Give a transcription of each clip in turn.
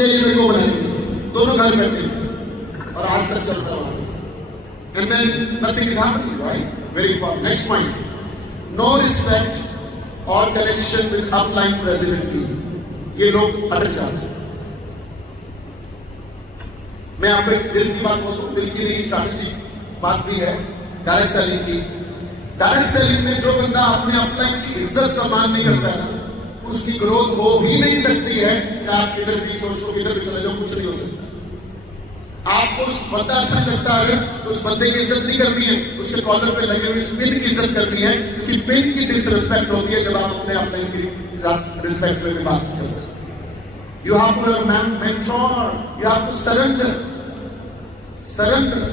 मेरे को बनाएंगे, दोनों घर बैठे और आज तक चल रहा है। And then nothing is happening, right? Very important. Next point. No respect or connection with upline president team. ये लोग अटक जाते हैं। मैं आपको एक दिल की बात बोलूं, दिल की नहीं स्ट्रैटेजिक बात भी है। डायरेक्ट सेलिंग की, डायरेक्ट सेलिंग में जो बंदा अपने अपलाइन की इज्जत सम्मान नहीं करता है ना, उसकी ग्रोथ हो ही नहीं सकती है। चाहे आप किधर भी सोच लो, किधर भी चले जाओ, कुछ नहीं हो सकता। आपको उस बंदा अच्छा लगता है, उस बंदे की इज्जत नहीं करनी है, उसके कॉलर पे लगे हुए पिन की इज्जत करनी है, क्योंकि पिन की डिसरिस्पेक्ट होती है जब आप अपने अपलाइन की साथ रिस्पेक्ट में बात करते हैं। You have to have a mentor. You have to surrender. Surrender.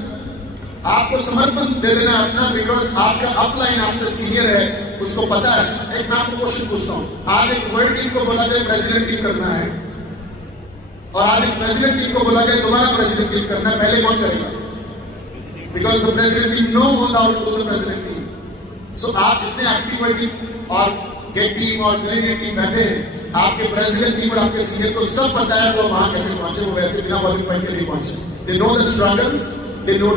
आपको समर्पण दे देना अपना, बिकॉज आपका अपलाइन आपसे सीनियर है, उसको पता है। एक मैं आपको क्वेश्चन पूछता हूँ, आज एक वर्ल्ड टीम को बोला जाए प्रेसिडेंट टीम करना है, और आज एक प्रेसिडेंट टीम को बोला जाए दोबारा प्रेसिडेंट टीम करना है, पहले कौन करेगा? Because the president team knows how to do the president team. So आप जितने एक्टिव टीम और गेट टीम और डिलीवरी टीम बैठे हैं, आपके प्रेसिडेंट टीम और आपके सीनियर को सब पता है वो वहां कैसे पहुंचे, वो वैसे बिना वर्किंग पॉइंट के नहीं पहुंचे। They know the struggles, they know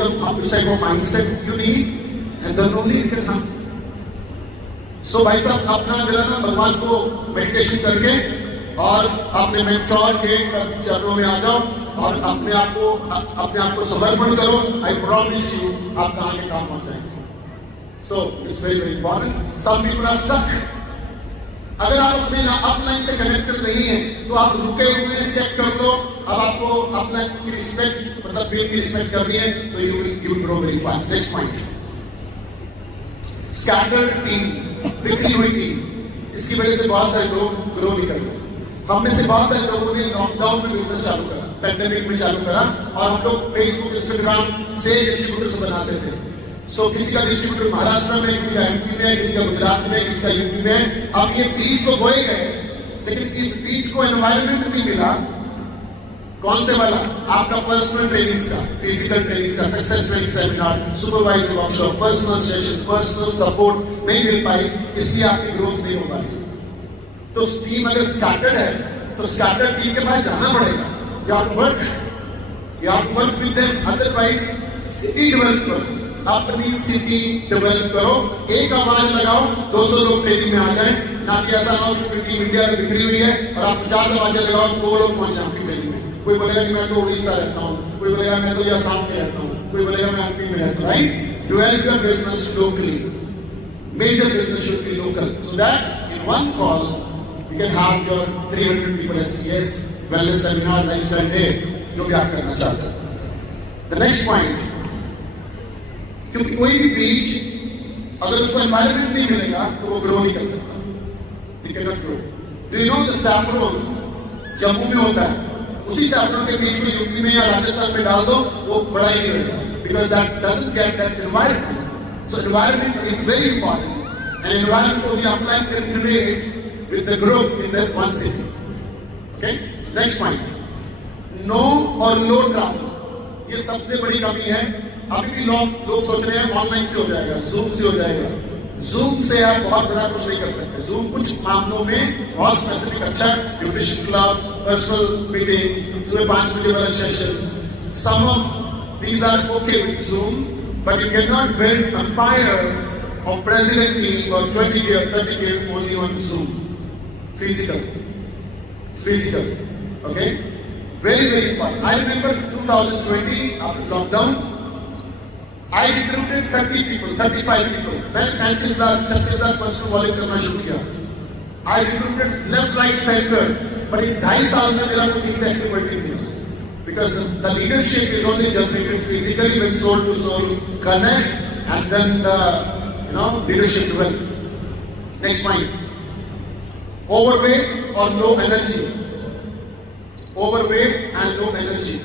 the which type of mindset you need, and then only it can happen. So भाई साहब, अपना जरा ना भगवान को मेडिटेशन करके और अपने मेंटोर के चरणों में आ जाओ और अपने आप को समर्पण करो। I promise you, आप कहाँ के काम पहुंच जाएंगे। So it's very very important. Some people are stuck. अगर आप अपने अपलाइन से कनेक्टेड नहीं है तो आप रुके हुए हैं, चेक कर लो। अब आपको अपलाइन की रिस्पेक्ट, मतलब बिल की रिस्पेक्ट करनी है, तो you will grow very fast. Next point, scattered team, बिखरी हुई टीम, इसकी वजह से बहुत सारे लोग ग्रो नहीं कर रहे। हम में से बहुत सारे लोगों ने लॉकडाउन में बिजनेस चालू करा, पैंडेमिक में चालू करा, और हम लोग फेसबुक, इंस्टाग्राम से डिस्ट्रीब्यूटर्स बनाते थे। सो किसी का डिस्ट्रीब्यूटर महाराष्ट्र में, किसी का एमपी में, किसी का गुजरात में, किसी का यूपी में। अब ये बीज तो बोए गए, लेकिन इस बीज को एनवायरनमेंट नहीं मिला। कौन से वाला? आपका पर्सनल ट्रेनिंग का, फिजिकल ट्रेनिंग का, success training seminar, supervisor workshop, personal session, personal support नहीं मिल पाई, इसलिए आपकी ग्रोथ नहीं हो पाई। तो टीम अगर स्कैटर्ड है तो स्कैटर्ड टीम के पास जाना पड़ेगा। You have to work with them, otherwise city develop करो, अपनी सिटी डेवलप करो। एक आवाज लगाओ, 200 लोग ट्रेनिंग में आ जाएं, ना कि ऐसा ना हो कि टीम इंडिया में बिखरी हुई है और आप 50 आवाजें लगाओ, 2 लोग पहुंचे आपकी ट्रेनिंग में। कोई बोलेगा कि मैं तो उड़ीसा रहता हूँ, कोई बोलेगा मैं तो आसाम में रहता हूँ, कोई बोलेगा मैं एमपी में रहता हूँ। Right? Develop your business locally, major business should be local, so that in one call you can have your 300 people SCS, wellness seminar, lifestyle day, जो भी आप करना चाहते हैं। The next point, क्योंकि कोई भी बीज अगर उसको एनवायरनमेंट नहीं मिलेगा तो वो ग्रो नहीं कर सकता। It cannot grow. Do you know the saffron Jammu में होता है, उसी saffron के बीज को यूपी में या राजस्थान में डाल दो, वो बड़ा ही नहीं होगा, because that doesn't get that environment. So environment is very important, and environment को भी apply can create with the group in that one city. Okay? Next point. No or low travel. ये सबसे बड़ी कमी है। अभी भी लोग सोच रहे हैं ऑनलाइन से हो जाएगा, जूम से हो जाएगा। जूम से आप बहुत बड़ा कुछ नहीं कर सकते। जूम कुछ मामलों में बहुत स्पेसिफिक अच्छा है, न्यूट्रिशन क्लब, पर्सनल मीटिंग, सुबह 5 बजे वाला session. Some of these are okay with Zoom, but you cannot build empire of president team or 20K or 30K only on Zoom. Physical, okay? Very, very important. I remember 2020, after lockdown, I recruited 30 people, 35 people. मैं 35,000 person volume करना शुरू किया। I recruited left, right, center, but in 2.5 साल में मेरा कुछ active नहीं मिला, because the leadership is only generated physically when soul to soul connect, and then the leadership develop. Next point. Overweight or low energy. Overweight and low energy.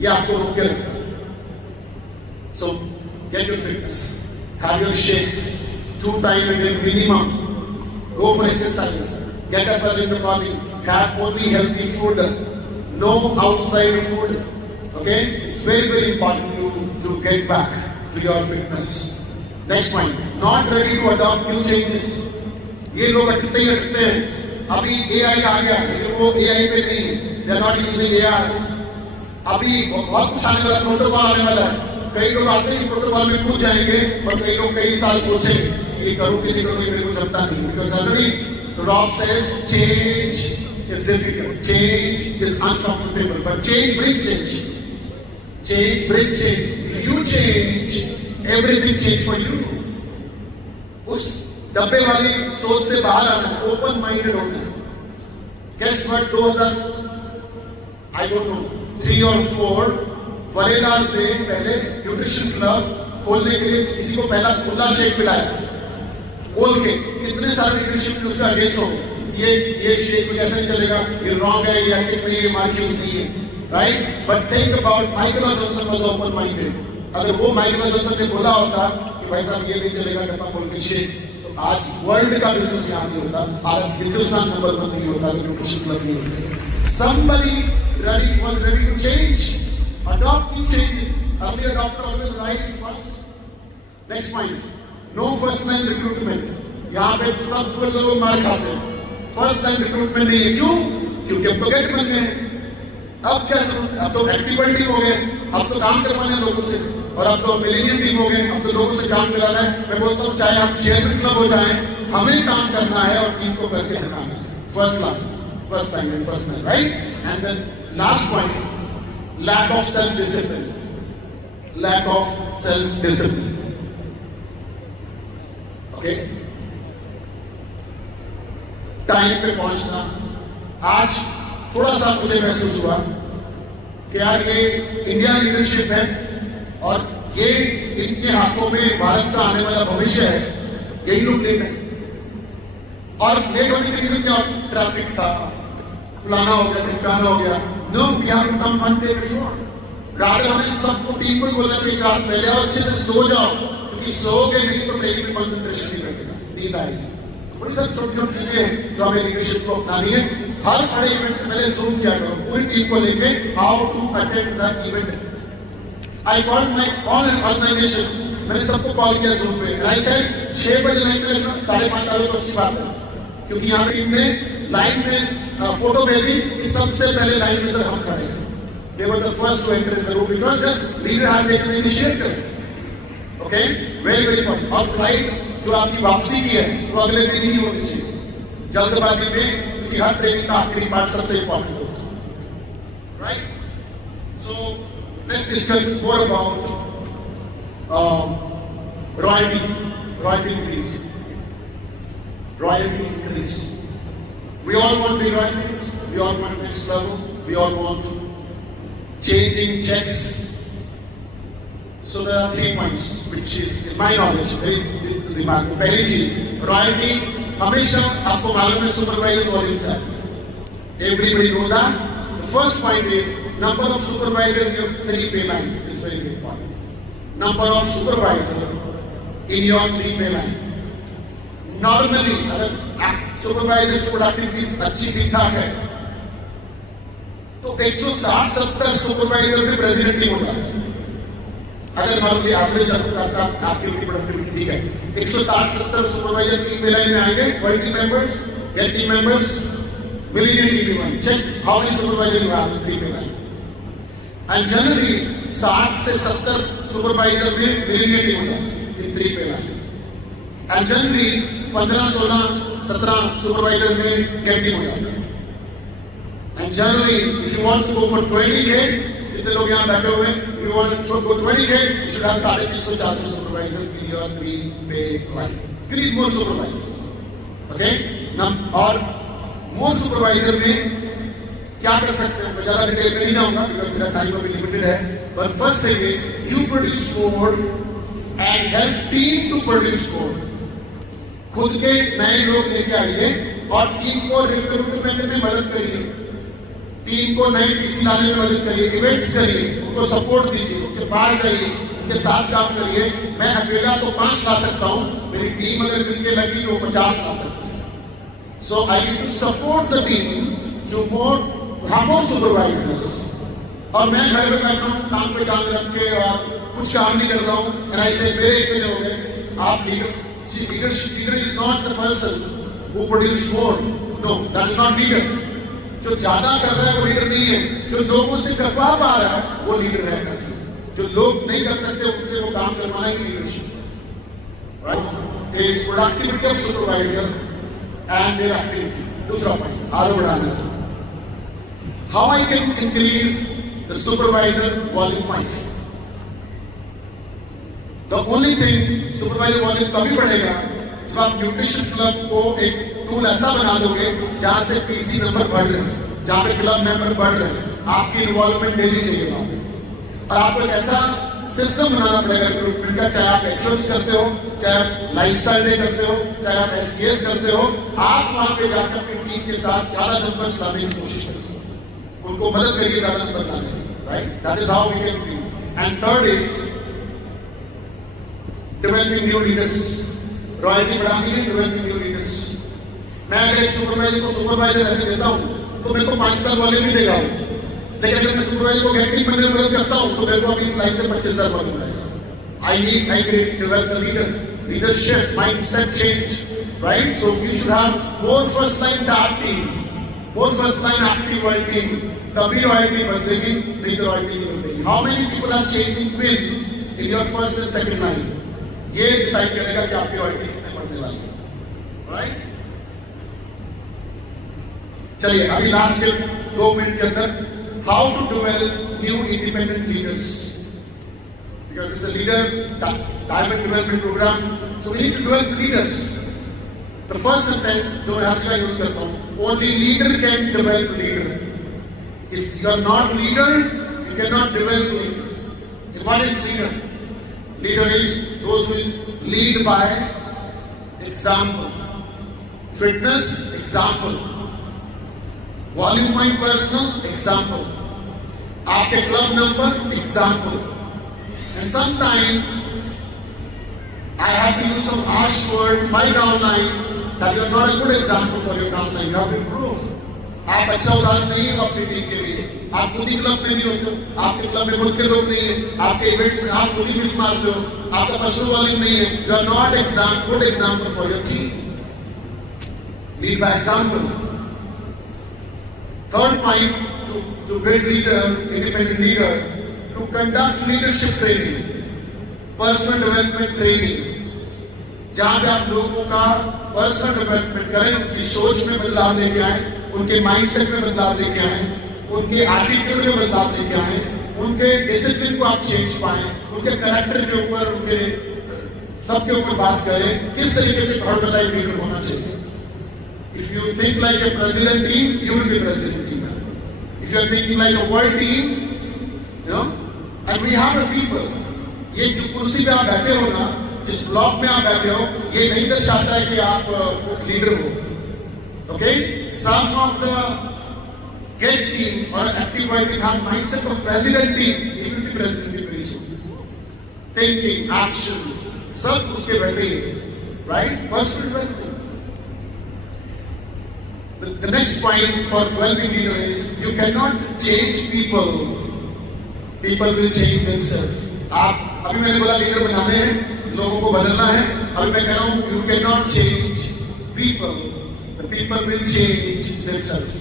ये आपको रोक के रखता है। So get your fitness. Have your shakes 2 times a day minimum. Go for exercise. Get up early in the morning. Have only healthy food. No outside food. Okay? It's very very important to get back to your fitness. Next point. Not ready to adopt new changes. ये लोग अटकते हैं, अभी AI आ गया, लेकिन वो AI पे नहीं, they are not using AI। अभी बहुत कुछ आने वाला, प्रोटोकॉल आने वाला है। कई लोग आते हैं प्रोटोकॉल में कूद जाएंगे, और कई लोग कई साल सोचेंगे ये करूँ कि नहीं करूँ, ये मेरे को जमता नहीं। Because already Rob says change is difficult, change is uncomfortable, but change brings change. Change brings change. If you change, everything change for you. उस डब्बे वाली सोच से बाहर आना है, ओपन माइंडेड होना है। Guess what? 2000 I don't know 3 or 4 वरेलास ने पहले न्यूट्रिशन क्लब खोलने के लिए किसी को पहला खुला शेक पिलाया, बोल के कितने सारे न्यूट्रिशन उससे अगेंस्ट हो गए, ये शेक कैसे चलेगा, ये रॉन्ग है, ये एथिक नहीं है, मार्क्यूज नहीं है, right. But think about Michael Johnson was open minded. अगर वो माइकल जॉनसन ने बोला होता कि भाई साहब ये नहीं चलेगा डब्बा खोल के शेक, तो आज वर्ल्ड का बिजनेस यहाँ नहीं होता, भारत हिंदुस्तान नंबर 1 नहीं होता, न्यूट्रिशन क्लब नहीं होता। Somebody was ready to change. Adopt the changes. Early adopter always rise first. Next point. No first line recruitment. यहाँ पे सब लोग मार खाते हैं। फर्स्ट लाइन रिक्रूटमेंट नहीं है, क्यों? क्योंकि अब तो गेट बन गए। अब क्या जरूरत है? अब तो एक्टिवल टीम हो गए, अब तो काम करवाना है लोगों से, और अब तो मिलेनियम टीम हो गए, अब तो लोगों से काम मिलाना है। मैं बोलता हूँ चाहे हम चेयरमैन क्लब हो जाए, हमें काम करना है और टीम को करके दिखाना है। First line, right? And then last point, lack of self discipline. Okay, time पे पहुंचना। आज थोड़ा सा मुझे महसूस हुआ कि यार ये इंडिया लीडरशिप है और ये इनके हाथों में भारत का आने वाला भविष्य है, यही लोग लेट है। और लेट होने के रीजन क्या? ट्रैफिक था, फलाना हो गया, ढिमकाना हो गया। No, we have to come one day before. रात हमें सबको टीम को बोलना चाहिए, रात पहले आओ, अच्छे से सो जाओ, क्योंकि सोओगे नहीं तो ब्रेक में कंसंट्रेशन नहीं बैठेगा, नींद आएगी। बड़ी सारी छोटी छोटी चीजें हैं जो हमें लीडरशिप को अपनानी है। हर बड़े इवेंट से पहले जूम किया करो, पूरी टीम को लेके how to attend the event. I called my all organisation, मैंने सबको कॉल किया जूम पे। आई सेड 6 बजे लाइन पे लगना, 5:30 आए तो अच्छी बात है, क्योंकि यहाँ टीम ने लाइन में फोटो भेजी कि सबसे पहले लाइन में सर हम खड़े हैं। They were the first to enter in the room because yes, leader has taken the initiative. Okay, very very important. और फ्लाइट जो आपकी वापसी की है वो अगले दिन ही होनी चाहिए, जल्दबाजी में, क्योंकि हर ट्रेनिंग का आखिरी पार्ट सबसे इम्पोर्टेंट होता है, right? So let's discuss more about royalty increase. We all want the royalties, we all want next level, we all want changing checks. So there are 3 points which is in my knowledge very दिमाग में। पहली चीज, royalty हमेशा आपको मालूम है supervisor volumes है, everybody knows that. The first point is number of supervisor in your 3 pay line is very important. Number of supervisor in your 3 pay line. Normally अगर सुपरवाइजर की प्रोडक्टिविटी अच्छी ठीक ठाक है तो 160-70 सुपरवाइजर में प्रेसिडेंट नहीं होगा। अगर नॉर्मली एवरेज आपकी प्रोडक्टिविटी ठीक है, 160-70 सुपरवाइजर टीम पे लाइन में आएंगे, world team members, get team members, million team member, check how many supervisor you have in 3 पे लाइन। एंड जनरली 60 से 70 सुपरवाइजर में मिलियन टीम होता है इन 3 पे लाइन। एंड जनरली 15, 16, 17 सुपरवाइजर में गेट टीम हो जाता है। And generally if you want to go for 20K, जितने लोग यहाँ बैठे हुए हैं, if you want to go 20K, you should have 350-400 supervisor in your 3 pay line. You need more supervisors. Okay? Now, और more supervisor में क्या कर सकते हैं? मैं ज़्यादा डिटेल में नहीं जाऊँगा because मेरा टाइम अभी लिमिटेड है। But first thing is you produce more and help team to produce more. खुद के नए लोग लेके आइए और टीम को रिक्रूटमेंट में मदद करिए, टीम को नए टीसी लाने में मदद करिए, इवेंट्स करिए, उनको सपोर्ट दीजिए, उनके पास जाइए, उनके साथ काम करिए। मैं अकेला तो 5 ला सकता हूँ, मेरी टीम अगर मिलके लगी तो 50 ला सकती है। So I need to support the team to more supervisors. और मैं घर में बैठा हूँ काम पे काम रख के और कुछ काम नहीं कर रहा हूँ, ऐसे मेरे इतने हो गए। आप leader, leader is not the person who produces more. No, that is not leader. जो ज्यादा कर रहा है वो लीडर नहीं है, जो लोगों से करवा पा रहा है वो लीडर है असली। जो लोग नहीं कर सकते उनसे वो काम करवाना ही लीडरशिप है, right? Is productivity of supervisor and there activity. दूसरा पॉइंट आगे बढ़ाना, how I can increase the supervisor volume point. The only thing, supervisor volume तभी बढ़ेगा जब आप न्यूट्रिशन क्लब को एक टूल ऐसा बना दोगे जहां से पीसी नंबर बढ़ रहे हैं, जहां पे क्लब मेंबर बढ़ रहे हैं, आपकी इन्वॉल्वमेंट डेली चाहिए वहां पे। और आपको एक ऐसा सिस्टम बनाना पड़ेगा रिक्रूटमेंट का, चाहे आप एक्शंस करते हो, चाहे आप लाइफस्टाइल डे करते हो, चाहे आप एसजीएस करते हो, आप वहां पे जाकर अपनी टीम के साथ ज्यादा नंबर्स लाने की कोशिश करिए, उनको मदद करिए ज्यादा नंबर लाने की, right? That is how we can be. And third is developing new leaders. Royalty बढ़ानी है, डेवलपिंग न्यू लीडर्स। मैं अगर एक सुपरवाइजर को सुपरवाइजर रहने देता हूं तो मेरे को 5 साल वाले भी देगा, लेकिन अगर मैं सुपरवाइजर को गेटिंग बनने में मदद करता हूं तो मेरे को अभी इस लाइन से 25 साल वाले मिलेगा। I develop the leadership, mindset change, right? So we should have more first line active, more first line active team. तभी loyalty बढ़ेगी, नहीं तो loyalty नहीं बढ़ेगी। How many people are changing win in your first and second line? ये decide करेगा कि आपकी loyalty कितने बढ़ने वाली है, right? चलिए अभी लास्ट के 2 मिनट के अंदर how to develop new independent leaders, because it's a leader diamond development program, so we need to develop leaders. The first sentence जो मैं हर जगह यूज करता हूँ, only leader can develop leader. If you are not leader, you cannot develop leader. And what is leader? Leader is those who is lead by example. Fitness, example. Volume point personal, example. आपके club number, example. And sometime I have to use some harsh word, my downline, that you are not a good example for your downline. You have to improve. आप अच्छा उदाहरण नहीं हो अपनी team के लिए। आप खुद ही क्लब में नहीं होते हो, आपके क्लब में खुद के लोग नहीं है, आपके इवेंट्स में आप खुद ही मिस मारते हो, आपका पर्सनल वॉल्यूम नहीं है। You are not good example for your team. Lead by example. Third point, to build leader, independent leader, to conduct leadership training, personal development training, जहां पे आप लोगों का पर्सनल डेवलपमेंट करें, उनकी सोच में बदलाव लेके आए, उनके माइंडसेट में बदलाव लेके आए, उनके एटीट्यूड में बदलाव लेके आए, उनके डिसिप्लिन को आप चेंज पाए, उनके कैरेक्टर के ऊपर, उनके सबके ऊपर बात करें, किस तरीके से ऑर्गेनाइज लीडर होना चाहिए। If you think like a president team, you will be president team member. If you are thinking like a world team, you know, and we have a people. ये जो कुर्सी पे आप बैठे हो ना, जिस ब्लॉक में आप बैठे हो, ये नहीं दर्शाता है कि आप लीडर हो. Okay? Some of the get team or active working have mindset of president team. He will be president very soon. Thinking, action, सब उसके वैसे ही, right? Personal development. The next point for developing leader is you cannot change people. People will change themselves. आप अभी मैंने बोला leader बनाने हैं, लोगों को बदलना है. अभी मैं कह रहा हूँ you cannot change people. The people will change themselves.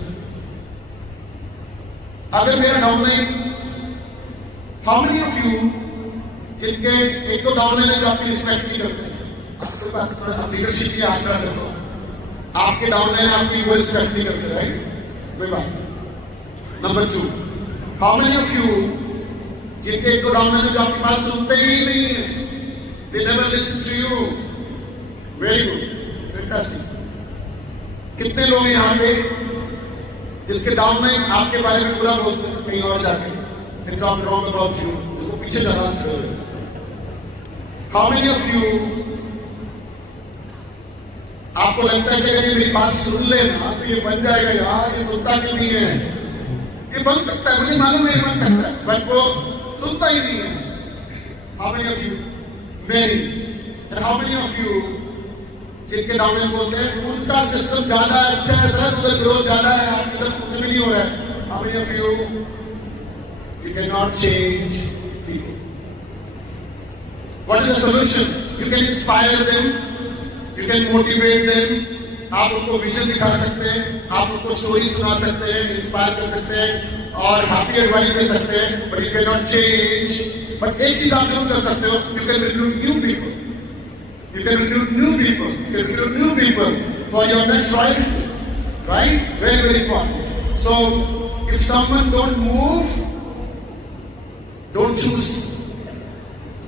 अगर मेरा downline, how many of you जिनके एक दो डाउनलाइन है जो आपकी रिस्पेक्ट नहीं करते हैं, आपको बात थोड़ा लीडरशिप की यात्रा करता हूँ, आपके डाउनलाइन आपकी वो रिस्पेक्ट नहीं करते, राइट? कोई बात नहीं. Number 2, how many of you जिनके एक दो डाउनलाइन जो आपकी बात सुनते ही नहीं है, they never listen to you. Very good, fantastic. कितने लोग हैं यहाँ पे जिसके डाउनलाइन आपके बारे में बुरा बोलते हैं कहीं और जाके, they talk wrong about you, उनको पीछे चला रहे हो. How many of you आपको लगता है कि अगर ये मेरी बात सुन ले ना तो ये बन जाएगा, यार ये सुनता क्यों नहीं है? ये बन सकता है, मुझे मालूम है ये बन सकता है, बट वो सुनता ही नहीं है. How many of you? Many. And how many of you जिनके डाउनलाइन बोलते हैं उनका सिस्टम ज्यादा अच्छा है सर, उधर ग्रोथ ज्यादा है, आपके इधर कुछ भी नहीं हो रहा है. How many of you cannot change people? What is the solution? You can inspire them, you can motivate them. आप उनको विजन दिखा सकते हैं, आप उनको स्टोरी सुना सकते हैं, इंस्पायर कर सकते हैं और हैप्पी एडवाइस दे सकते हैं, but you can not change. But एक चीज आप जरूर कर सकते हो, you can recruit new people, you can recruit new people, you can recruit new people for your next royalty, right? Very, very important. So, if someone don't move, don't choose.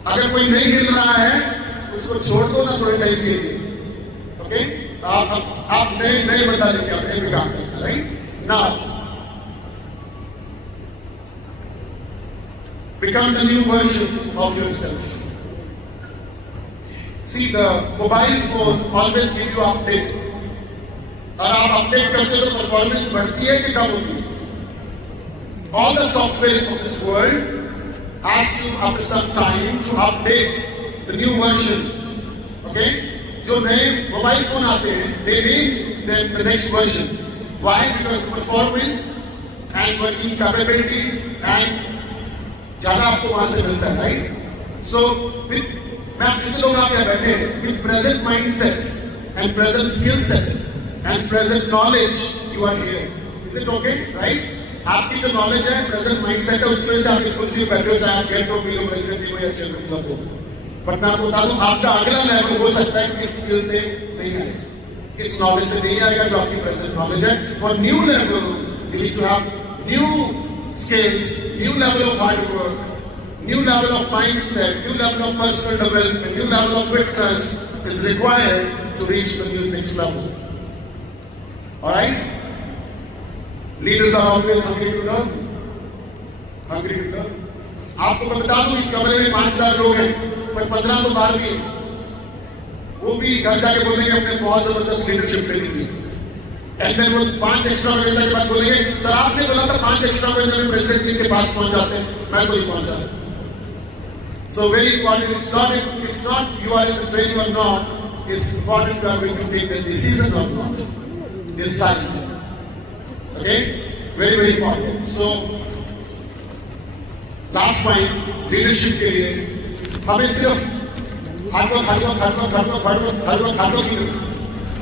अगर कोई नहीं हिल रहा है, उसको छोड़ दो ना थोड़े टाइम के लिए, okay? आप नए बता देंगे, आप नए भी काम करते हैं, right? Now, become the new version of yourself. See, the mobile phone always give you update. और आप अपडेट करते हो तो परफॉर्मेंस बढ़ती है कि कम होती है? All the software of this world ask you after some time to update the new version. Okay? जो नए मोबाइल फोन आते हैं, they name them the next version. Why? Because performance and working capabilities and ज़्यादा आपको वहाँ से मिलता है, right? So with मैं जितने लोग आप यहाँ बैठे हैं, with present mindset and present skill set and present knowledge, you are here. Is it okay, right? आपकी जो knowledge है, present mindset है, उसकी वजह से आप इस कुर्सी पे बैठे हो, चाहे आप गेट हो, पीलो, प्रेसिडेंट हो या चेयरमैन हो। बट मैं आपको बता दूं, आपका अगला लेवल हो सकता है इस स्किल से नहीं आएगा, इस नॉलेज से नहीं आएगा जो आपकी प्रेजेंट नॉलेज है। For new level you need to have new skills, new level of hard work, new level of mindset, new level of personal development, new level of fitness is required to reach the new next level. Alright? Leaders are always hungry to learn. Hungry to learn. आपको मैं बता दूं, इस कमरे में 5000 लोग हैं, पर 1500 बाहर भी, वो भी घर जाके बोलेंगे अपने बहुत जबरदस्त लीडरशिप ट्रेनिंग ली। एंड देन वो 5 एक्स्ट्रा महीने के बाद बोलेंगे, सर आपने बोला था 5 एक्स्ट्रा महीने में प्रेसिडेंट के पास पहुंच जाते हैं, मैं तो नहीं पहुंचा। So very important, it's not you are in the training or not, it's important you are going to take the decision or not. Decide. Okay? Very, very important. So, last point, leadership के लिए, हमें सिर्फ hard work की नहीं,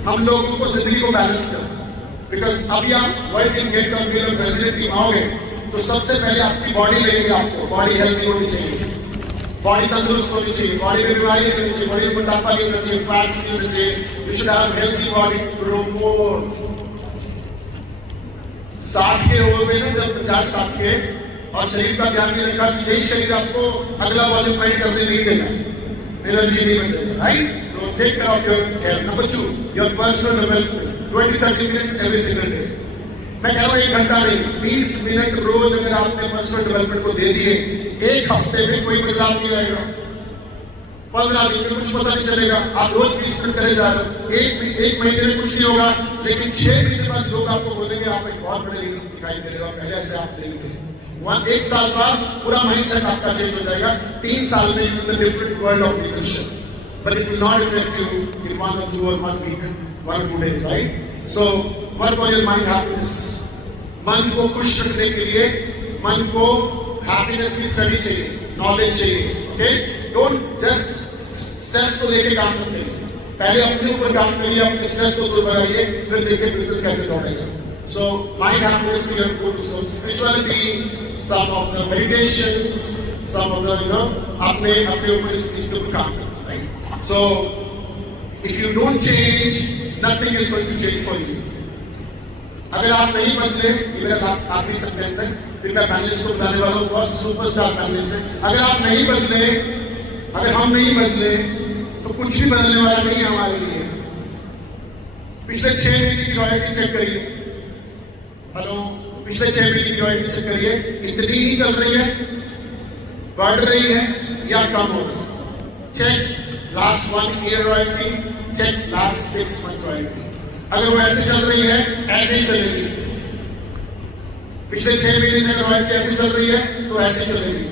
हम लोगों को जिंदगी को बैलेंस करना। Because अभी आप वर्ल्ड इन गेट और वीर प्रेसिडेंट टीम आओगे, तो सबसे पहले आपकी बॉडी लेंगे, आपको बॉडी हेल्थी होनी चाहिए, बॉडी तंदुरुस्त होनी चाहिए, बॉडी में बीमारी नहीं होनी चाहिए, बॉडी में मोटापा नहीं होना चाहिए, फैट्स नहीं होने चाहिए। You should have healthy body to grow more. 60 के हो गए ना जब 50 साल के, और शरीर का ध्यान नहीं रखा कि यही शरीर आपको अगला वॉल्यूम पैड करने नहीं देगा, एनर्जी नहीं बचेगा, राइट? तो take care of your health. Number 2, your personal development, 20-30 minutes every single day. मैं कह रहा हूँ 1 घंटा नहीं, 20 मिनट रोज अगर आपने पर्सनल डेवलपमेंट को दे दिए, एक हफ्ते में कोई बदलाव नहीं आएगा, 15 दिन में कुछ पता नहीं चलेगा। आप रोज 20 मिनट करे जा रहे हो, एक महीने में कुछ नहीं होगा, लेकिन 6 महीने बाद लोग आपको बोलेंगे आप एक बहुत बड़े लीडर दिखाई दे रहे हो, पहले ऐसे आप देखते हैं। 1 साल बाद पूरा माइंडसेट आपका चेंज हो जाएगा। 3 साल में you in the different world of leadership, but it will not affect you in 1 or 2 or 1 week, 1 or 2 days, right? So work on your mind happiness. मन को खुश रखने के लिए मन को हैप्पीनेस की स्टडी चाहिए, नॉलेज चाहिए। ओके, डोंट जस्ट स्ट्रेस को लेके काम मत करिए, पहले अपने ऊपर काम करिए, अपने स्ट्रेस को दूर कराइए, फिर देखिए बिजनेस कैसे दौड़ेगा। सो माइंड हैप्पीनेस के लिए go to some spirituality, some of the meditations, some of the अपने ऊपर इसके ऊपर काम करना, right? So if you don't change, nothing is going to change for you. अगर आप नहीं बदले, ये मेरा आखिरी सेंटेंस है, फिर मैं पैनलिस्ट को बताने वाला हूँ, बहुत सुपरस्टार पैनलिस्ट है। अगर आप नहीं बदले, अगर हम नहीं बदले, तो कुछ भी बदलने वाला नहीं है हमारे लिए। पिछले 6 महीने की रॉयल्टी चेक करिए, हेलो, पिछले 6 महीने की रॉयल्टी चेक करिए, इतनी ही चल रही है, बढ़ रही है या कम हो रही है? Check last 1 year royalty, check last 6 month royalty. अगर वो ऐसे चल रही है, ऐसे ही चलेगी। पिछले 6 महीने से रॉयल्टी ऐसे चल रही है तो ऐसे चलेगी,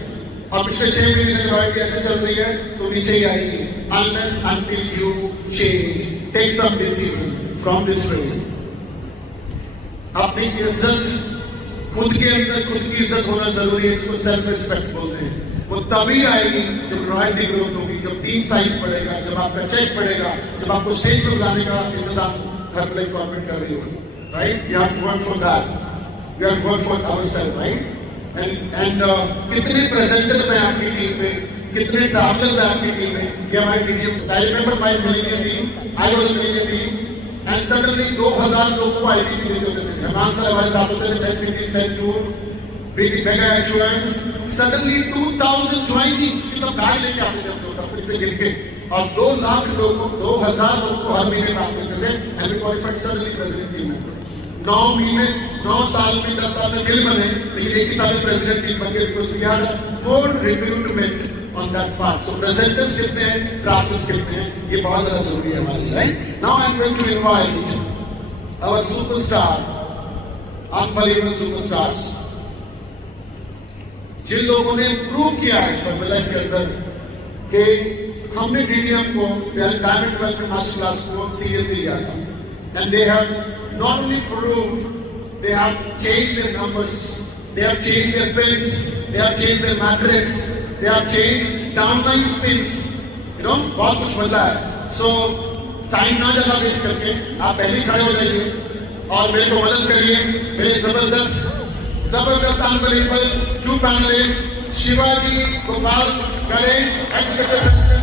और पिछले 6 महीने से रॉयल्टी ऐसे चल रही है तो नीचे ही आएगी। Unless until you change, take some decision from this training. अपनी इज्जत खुद के अंदर, खुद की इज्जत होना जरूरी है, इसको सेल्फ रिस्पेक्ट बोलते हैं। वो तभी आएगी जब रॉयल्टी ग्रोथ होगी, जब टीम साइज बढ़ेगा, जब आपका चेक बढ़ेगा, जब आपको स्टेज पर गाने का इंतजाम हर प्ले कॉर्पोरेट कर रही होगी, right? We have to work for that, we have to work for ourselves, right? And कितने प्रेजेंटर्स हैं आपकी टीम में, कितने ट्रैवलर्स हैं आपकी टीम में, ये हमारी team. I remember my millennium team, I was a millennium team, and suddenly 2000 लोगों को आईपी देते होते थे। रहमान सर हमारे साथ होते थे, 10 cities 10 tour, big mega insurance, suddenly 2000 joinings की तो बैग लेके आते थे लोग अपने से गिर के, और 2 लाख लोगों, 2000 लोगों को हर महीने बैग देते थे, and we qualified suddenly president team में। 9 महीने, 9 साल में, 10 साल में गिल बने, लेकिन एक ही साल में प्रेसिडेंट टीम बन गए, because we had more recruitment on that part. So presenters कितने हैं, travelers कितने हैं, ये बहुत ज़्यादा जरूरी है हमारे लिए, right? Now I am going to invite our superstar, unbelievable superstars, जिन लोगों ने प्रूव किया है परमिलाइफ के अंदर कि हमने DDM को, डायमंड डेवलपमेंट मास्टर क्लास को सीरियसली लिया था, and they have not only proved, they have changed their numbers, they have changed their pills, they have changed their matrix, they have changed downline spins, you know, बहुत कुछ बदला है। So time ना ज़्यादा waste करके आप पहले ही खड़े हो जाइए और मेरे को मदद करिए, मेरे जबरदस्त अनबिलीवेबल 2 पैनलिस्ट शिवाजी गोपाल करें, एग्जीक्यूटिव प्रेसिडेंट